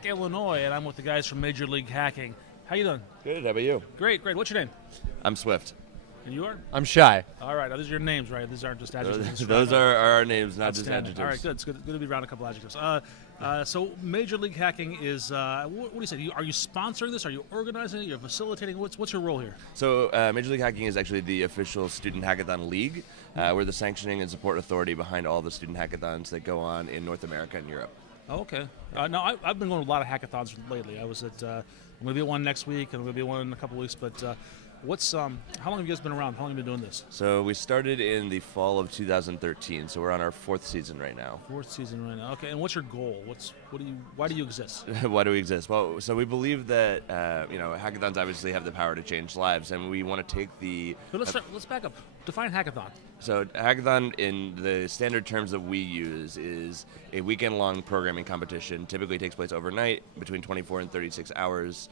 Hack Illinois, and I'm with the guys from Major League Hacking. How you doing? Good, how about you? Great. What's your name? I'm Swift. And you are? I'm Shy. All right. Those are your names, right? These aren't just adjectives. Those are our names, not just Outstanding. adjectives. All right, good. It's good to be around a couple adjectives. So Major League Hacking is, what do you say? Are you sponsoring this? Are you organizing it? You're facilitating? What's your role here? So Major League Hacking is actually the official Student Hackathon League. We're the sanctioning and support authority behind all the student hackathons that go on in North America and Europe. Oh, okay. No, I've been going to a lot of hackathons lately. I was at, I'm going to be at one next week, and I'm going to be at one in a couple weeks, but how long have you guys been around? How long have you been doing this? So we started in the fall of 2013, so we're on our 4th season right now. 4th season right now. Okay, and what's your goal? Why do you exist? Why do we exist? Well, so we believe that hackathons obviously have the power to change lives, and we want to take the. But let's back up. Define hackathon. So hackathon, in the standard terms that we use, is a weekend-long programming competition. Typically takes place overnight, between 24 and 36 hours.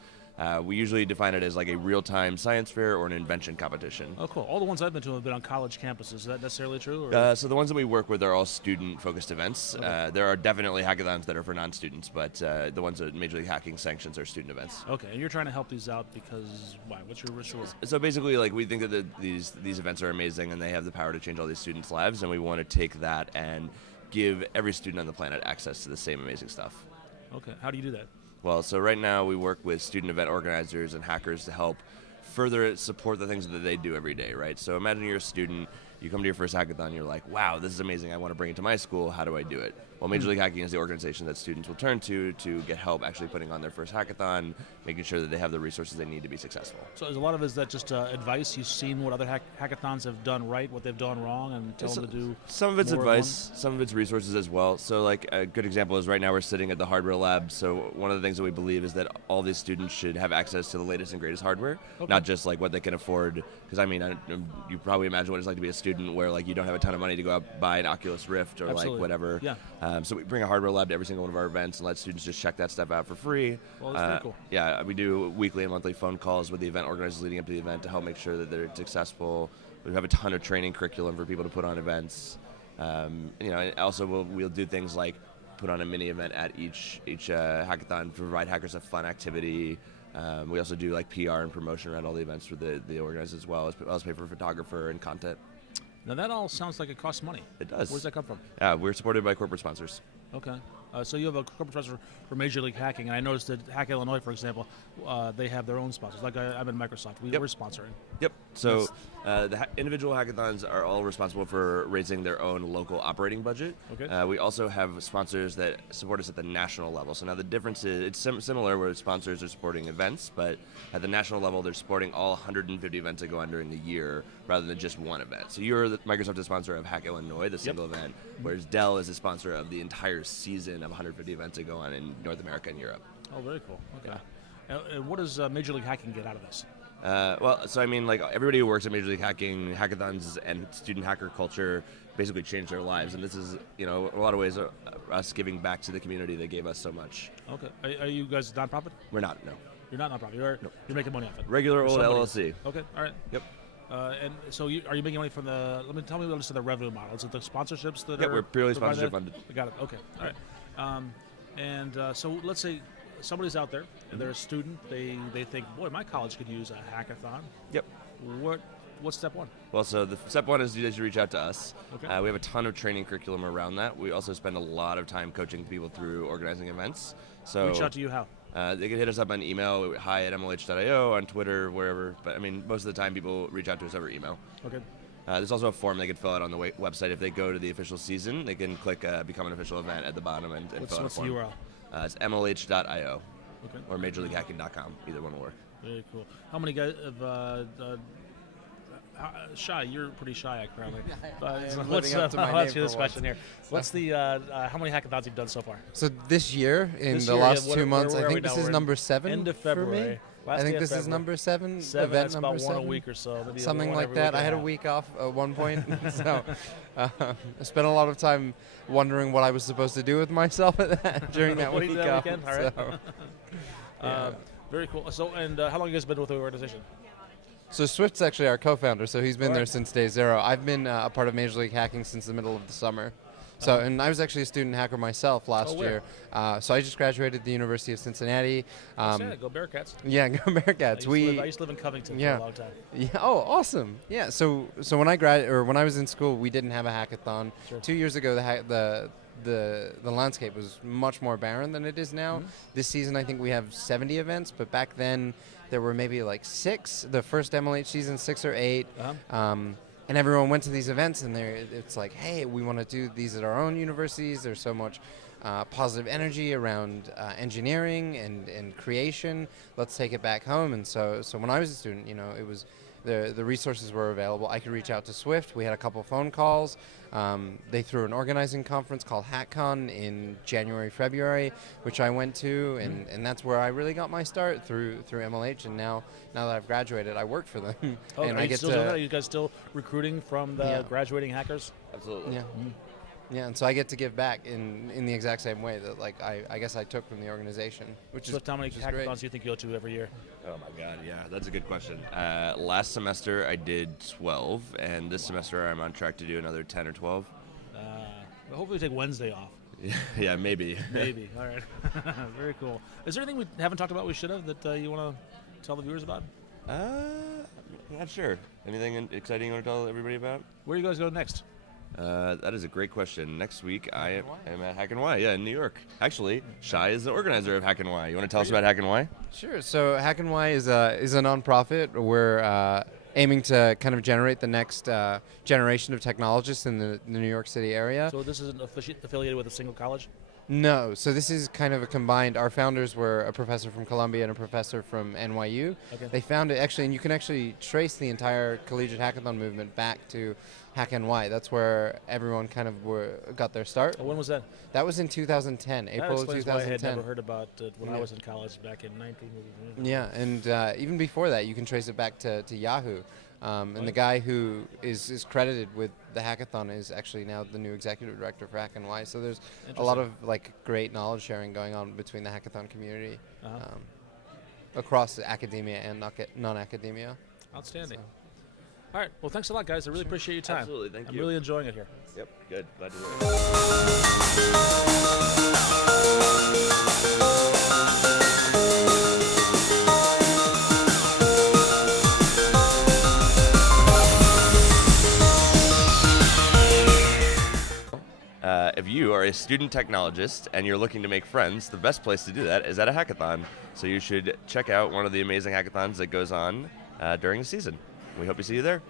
We usually define it as like a real-time science fair or an invention competition. Oh, cool. All the ones I've been to have been on college campuses. Is that necessarily true? So the ones that we work with are all student-focused events. Okay. There are definitely hackathons that are for non-students, but the ones that Major League Hacking sanctions are student events. Okay, and you're trying to help these out because why? What's your ritual? So basically, like, we think that these events are amazing and they have the power to change all these students' lives, and we want to take that and give every student on the planet access to the same amazing stuff. Okay, how do you do that? Well, so right now we work with student event organizers and hackers to help further support the things that they do every day, right? So imagine you're a student, you come to your first hackathon, you're like, wow, this is amazing, I want to bring it to my school, how do I do it? Well, Major League Hacking is the organization that students will turn to get help actually putting on their first hackathon, making sure that they have the resources they need to be successful. So is a lot of it is that just advice? You've seen what other hackathons have done right, what they've done wrong, and tell them to do some of it's more advice, some of it's resources as well. So like a good example is right now we're sitting at the hardware lab. So one of the things that we believe is that all these students should have access to the latest and greatest hardware, not just like what they can afford. Because I mean, you probably imagine what it's like to be a student where like you don't have a ton of money to go out buy an Oculus Rift or like whatever. Yeah. So we bring a hardware lab to every single one of our events and let students just check that stuff out for free. Well, that's very cool. Yeah, we do weekly and monthly phone calls with the event organizers leading up to the event to help make sure that they're successful. We have a ton of training curriculum for people to put on events. And also we'll do things like put on a mini event at each hackathon to provide hackers a fun activity. We also do like PR and promotion around all the events for the organizers as well as pay for photographer and content. Now that all sounds like it costs money. It does. Where does that come from? We're supported by corporate sponsors. Okay. So you have a corporate sponsor for Major League Hacking, and I noticed that Hack Illinois, for example, they have their own sponsors. Like I'm in Microsoft. We're sponsoring. Yep. So the individual hackathons are all responsible for raising their own local operating budget. Okay. We also have sponsors that support us at the national level. So now the difference is it's similar where sponsors are supporting events, but at the national level they're supporting all 150 events that go on during the year rather than just one event. So Microsoft is a sponsor of Hack Illinois, the single event, whereas Dell is a sponsor of the entire season of 150 events that go on in North America and Europe. Oh, very cool. Okay. And what does Major League Hacking get out of this? So I mean, like everybody who works at Major League Hacking, hackathons, and student hacker culture basically changed their lives, and this is, in a lot of ways, us giving back to the community that gave us so much. Okay. Are you guys a nonprofit? We're not, no. You're not nonprofit. You're making money off it. Regular old LLC. Okay. All right. Yep. And so are you making money from tell me about the revenue model. Is it the sponsorships that we're purely sponsorship funded. Got it. Okay. All right. So let's say somebody's out there, and they're a student, they think, boy, my college could use a hackathon. Yep. What's step one? Well, so the step one is you reach out to us. Okay. We have a ton of training curriculum around that. We also spend a lot of time coaching people through organizing events. So reach out to you how? They can hit us up on email, hi@mlh.io, on Twitter, wherever. But I mean, most of the time people reach out to us over email. Okay. There's also a form they can fill out on the website. If they go to the official season, they can click Become an Official Event at the bottom and fill out a form. What's the URL? It's mlh.io or Okay. majorleaguehacking.com. Either one will work. Very cool. How many guys have... Shy, you're pretty shy, apparently. Let's ask you this question here. What's the how many hackathons you've done so far? So this year, This the year, last yeah, 2 months, where I are we think this now? is We're number 7 end of for February. me. Last I think day of this is February. number 7. 7, event that's number about 7. one a week or so. Maybe Something one like every that. week I had a and week off at one point, so I spent a lot of time wondering what I was supposed to do with myself during that What do week you do that off. weekend? All right. So, Very cool. So, and how long have you guys been with the organization? so Swift's actually our co-founder, so he's been All there right. since day zero. I've been a part of Major League Hacking since the middle of the summer. So, and I was actually a student hacker myself last where? year. So I just graduated the University of Cincinnati. Go Bearcats. Yeah, go Bearcats. I used to live in Covington Yeah. for a long time. Yeah. Oh, awesome. Yeah. So when when I was in school, we didn't have a hackathon. Sure. 2 years ago, the landscape was much more barren than it is now. Mm-hmm. This season, I think we have 70 events, but back then there were maybe like 6. The first MLH season, 6 or 8. Uh-huh. And everyone went to these events, and it's like, hey, we want to do these at our own universities. There's so much positive energy around engineering and creation. Let's take it back home. And so when I was a student, it was the resources were available. I could reach out to Swift. We had a couple phone calls. They threw an organizing conference called HackCon in January, February, which I went to, and that's where I really got my start through MLH. And now that I've graduated, I work for them. Oh, and are I you get still to doing that? Are you guys still recruiting from the Yeah. graduating hackers? Absolutely. yeah. Yeah, and so I get to give back in the exact same way that I guess I took from the organization, which Swift, how many which is great. hackathons do you think you go to every year? Oh my God, yeah, that's a good question. Last semester I did 12, and this semester I'm on track to do another 10 or 12. Well, hopefully take Wednesday off. Yeah, maybe. Maybe. All right. Very cool. Is there anything we haven't talked about we should have that you want to tell the viewers about? Not sure. Anything exciting you want to tell everybody about? Where do you guys go next? That is a great question. Next week I am at Hack and Y, in New York. Actually, Shai is the organizer of Hack and Y. You want to tell us about Hack and Y? Sure. So Hack and Y is a nonprofit. We're aiming to kind of generate the next generation of technologists in the New York City area. So this isn't affiliated with a single college? No, so this is kind of a combined. Our founders were a professor from Columbia and a professor from NYU. Okay. They founded actually, and you can actually trace the entire collegiate hackathon movement back to Hack NY. That's where everyone kind of got their start. Oh, when was that? That was in 2010, That April of explains why I had 2010. never heard about it when I Yeah. was in college back in 19. Yeah, and even before that, you can trace it back to Yahoo. And the guy who is credited with the hackathon is actually now the new executive director for Hack NY. So there's a lot of great knowledge sharing going on between the hackathon community Uh-huh. across academia and non-academia. Outstanding. All right. Well, thanks a lot, guys. I really appreciate your time. Absolutely, thank I'm you. really enjoying it here. Yep, good. Glad to hear it. If you are a student technologist and you're looking to make friends, the best place to do that is at a hackathon. So you should check out one of the amazing hackathons that goes on during the season. We hope to see you there.